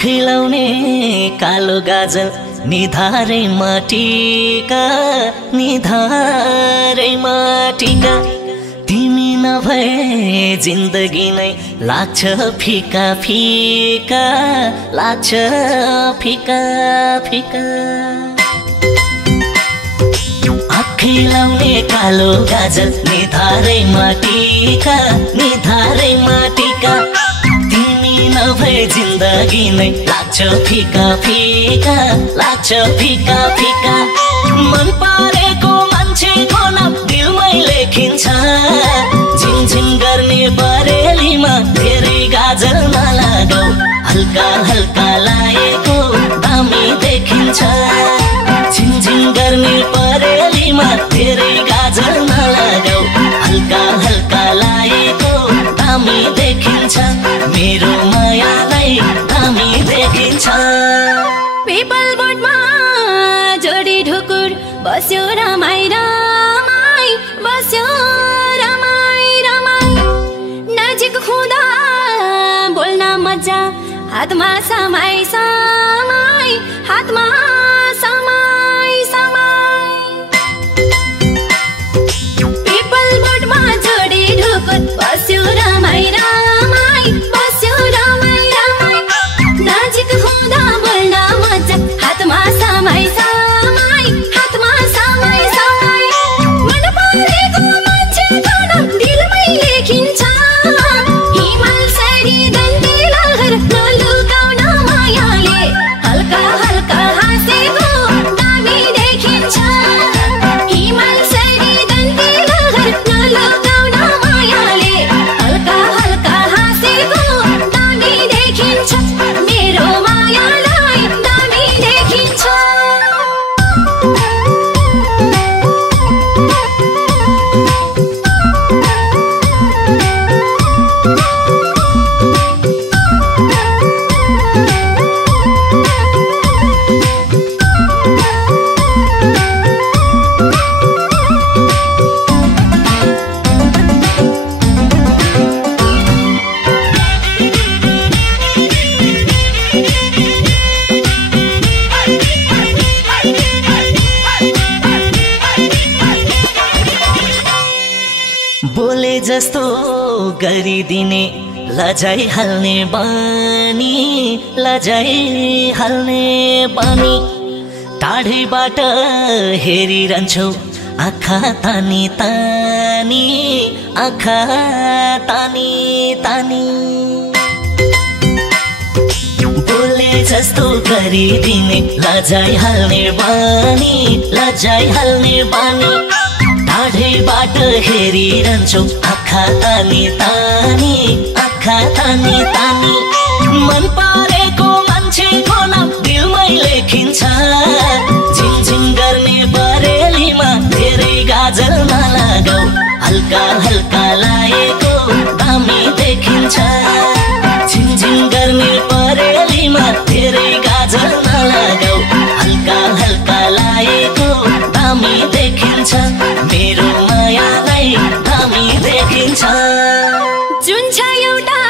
खिलाउने कालो गाजल निधारैमा टीका निधारैमा टीका तिमी नभए जिन्दगी नै लाग्छ फिका फिका लाग्छ फिका फिका खिलाउने कालो गाजल निधारैमा टीका निधारैमा टीका तिमी नभए जिन्दगी नै लाग्छ फिका फिका लाग्छ फिका फिका मन परेको मान्छेको नाम दिलमै लेखिन्छ झिङझिङ गर्ने बरेलीमा धेरै गाजल नलागाऊ हल्का हल्का लागेको दामी देखिन्छ झिङझिङ गर्ने बरेलीमा धेरै गाजल नलागाऊ हल्का हल्का लागेको दामी देखिन्छ मेरो मायालाई दामी देखिन्छ पिपल बोटमा जोडी ढुकुर बस्यो रमाई रमाई बस्यो रमाई रमाई नजिक हुँदा बोल्न मजा हातमा समाई समाई हातमा समाई समाई पिपल बोटमा जोडी ढुकुर बस्यो रमाई रमाई बस्यो रमाई रमाई नजिक हुँदा बोल्न मजा हातमा समाई समाई हातमा समाई समाई मन परेको मान्छेको नाम दिलमै लेखिन्छ हिमाल सरी दन्ती लहर नलुकाउन मायाले हल्का हल्का हाँसेको दामी देखिन्छ हिमाल सरी दन्ती लहर नलुकाउन मायाले हल्का हल्का हाँसेको दामी देखिन्छ मेरो मायालाई दामी देखिन्छ बोले जस्तो गरिदिने लजाइहाल्ने बानी लजाइहाल्ने बानी टाढैबाट हेरिरहन्छौ आँखा तानी तानी आँखा तानी तानी बोले जस्तो गरिदिने लजाइहाल्ने बानी टाढैबाट हेरिरहन्छौ आँखा तानी तानी आँखा तानी तानी मन परेको मान्छेको नाम दिलमै लेखिन्छ झिङझिङ गर्ने बरेलीमा धेरै गाजल नलागाऊ हल्का हल्का लागेको दामी देखिन्छ झिङझिङ गर्ने बरेलीमा धेरै गाजल नलागाऊ हल्का हल्का लागेको दामी देखिन्छ मेरो मायालाई दामी देखिन्छ जुन छ एउटा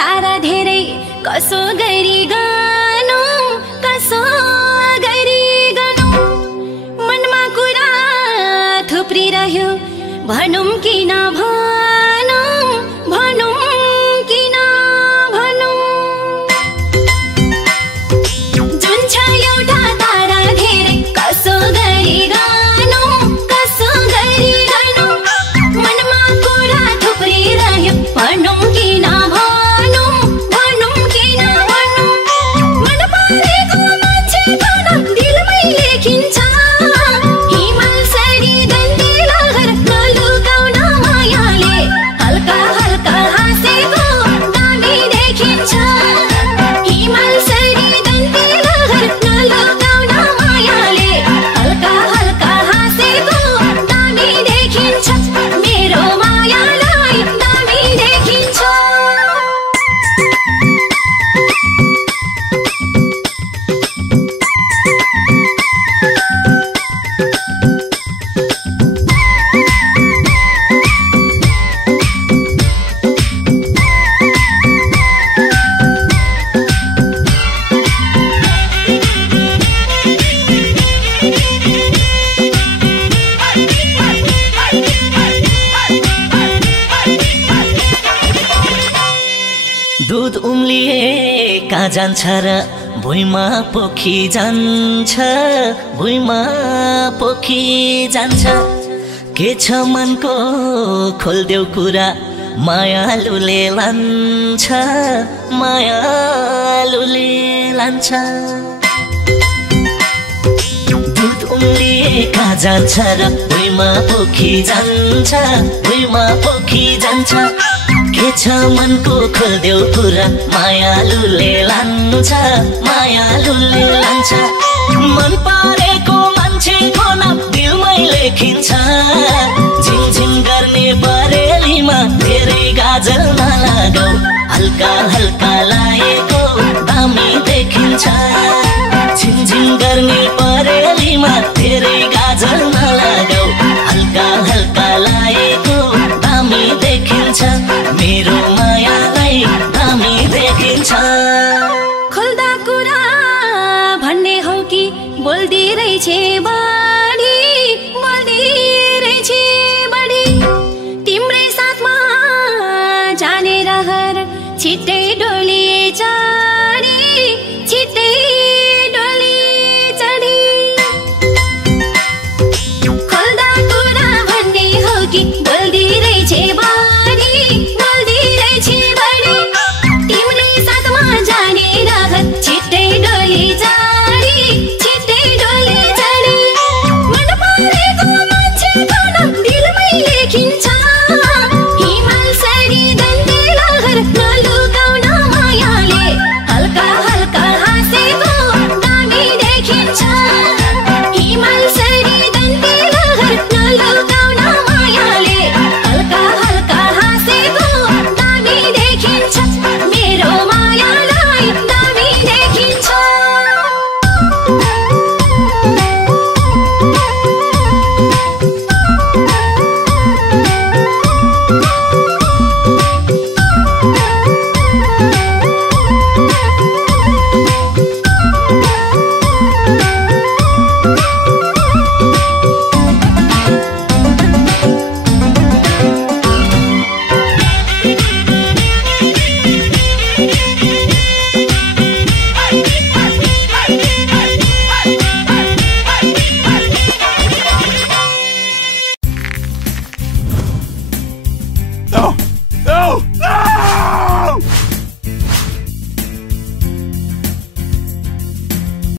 तारा धेरै कसो गरी गानु मनमा कुरा थुप्रिरह्यो भनौँ कि नभनौँ भनौँ कि नभनौँ जुन छ एउटा तारा धेरै कसो गरी गानु मनमा कुरा थुप्रिरह्यो भनौँ कि नभनौँ भनौँ कि नभनौँ मन परेको मान्छेको नाम दिलमै लेखिन्छ हिमाल सरी दन्ती लहर नलुकाउन मायाले हल्का हल्का हाँसेको दामी देखिन्छ हिमाल सरी दन्ती लहर नलुकाउन मायाले हल्का हल्का हाँसेको दामी देखिन्छ मेरो मायालाई दामी देखिन्छ दुध उम्लिए कहाँ जान्छ र भुइँमा पोखी जान्छ भुइँमा पोखी जान्छ के छ मनको खोल्देऊ कुरा मायालुले लान्छ मायालुले लान्छ दुध उम्लिए कहाँ जान्छ र भुइँमा पोखी जान्छ भुइँमा पोखी जान्छ के छ मनको खोल्देऊ कुरा मायालुले लान्छ मायालुले लान्छ मन पारेको मान्छेको नाम दिलमै लेखिन्छ झिङझिङ गर्ने बरेलीमा धेरै गाजल नलागाऊ हल्का हल्का लागेको दामी देखिन्छ झिङझिङ गर्ने बरेलीमा धेरै गाजल नलागाऊ हल्का हल्का लागेको दामी देखिन्छ मेरो मायालाई दामी देखिन्छ खोल्दा कुरा भन्ने हो कि बोल्दै रहेछे बढी बोल्दै रहेछे बढी तिम्रै साथमा जाने रहर छिट्टै डोलिएछ